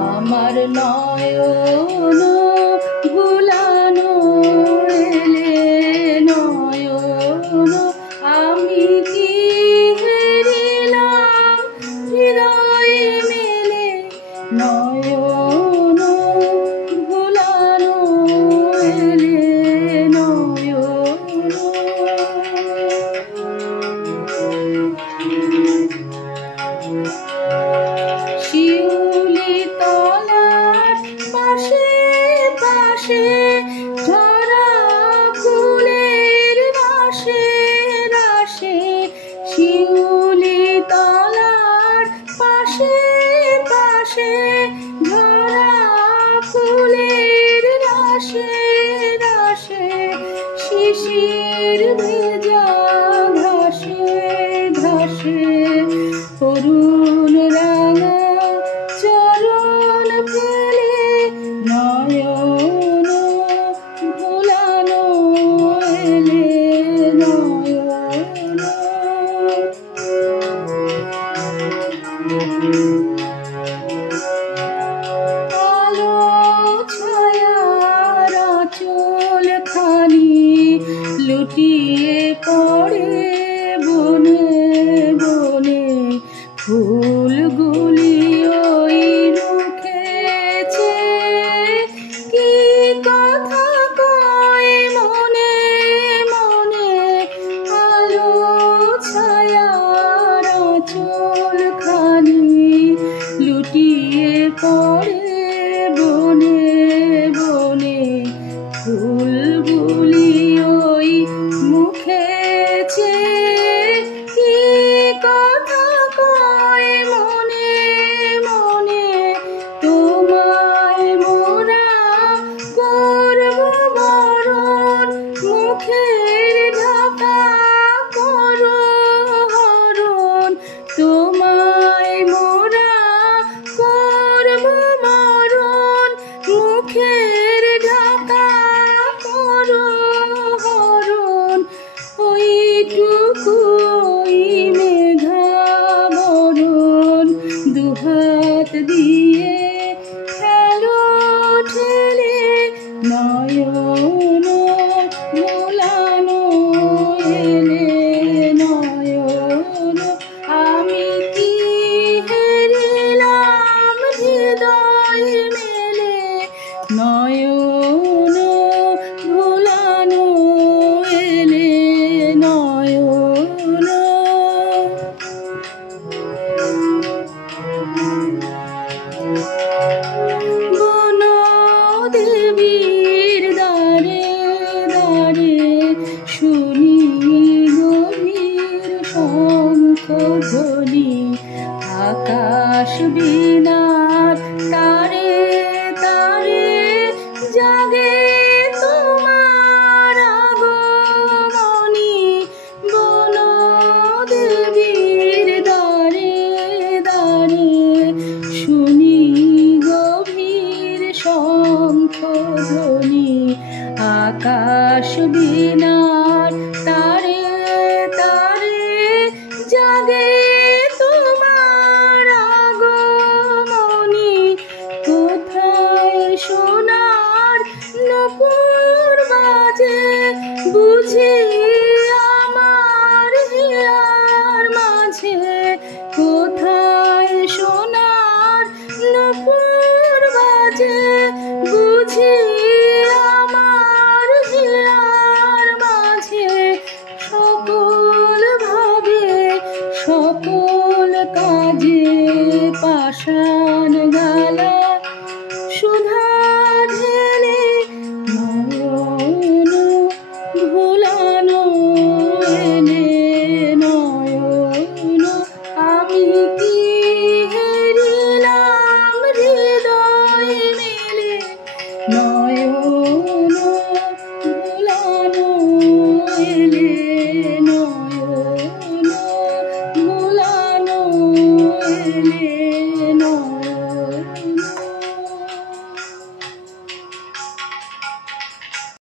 আমার নয়ন ভুলানো এলে নয়ন, আমি কি হেরিলাম হৃদয় মেলে নয়ন ভুলানো এলে নয়ন। শিউলি তলার পাশে পাশে ঝরা ফুলের রাশে রাশে, শিউলি তলার পাশে পাশে ঝরা ফুলের রাশে রাশে, শিশির ভেজা ঘাসে ঘাসে অরুণ রাঙা চরণ ফেলে নয়ন ভোলানো এলে নয়ন। আলো ছায়ার আঁচল খানি লুটিয়ে পড়ে বনে বনে, ফুলগুলি ওই মুখেছে কি কথা কয় মনে মনে। আলো ছায়ার আঁচল খানি লুটিয়ে পড়ে বনে বনে, ফুলগুলি ওই মুখেছে কি কথা কয় মনে মনে। তোমায় মোরা করব বরণ, মুখের ঢাকা করো হরণ। তোমায় মোরা করব বরণ, মুখের ঢাকা করো হরণ। ওইটুকু ওই মেঘাবরণ দুহাত দিয়ে খেলো ঠেলে নয়ন ভোলানো এলে নয়ন। আমি কি হেরিলাম হৃদয় মেলে নয়ন ভোলানো এলে নয়ন। বনদেবীর দ্বারে দ্বারে শুনি গভীর শঙ্খধ্বনি, আকাশ বিনা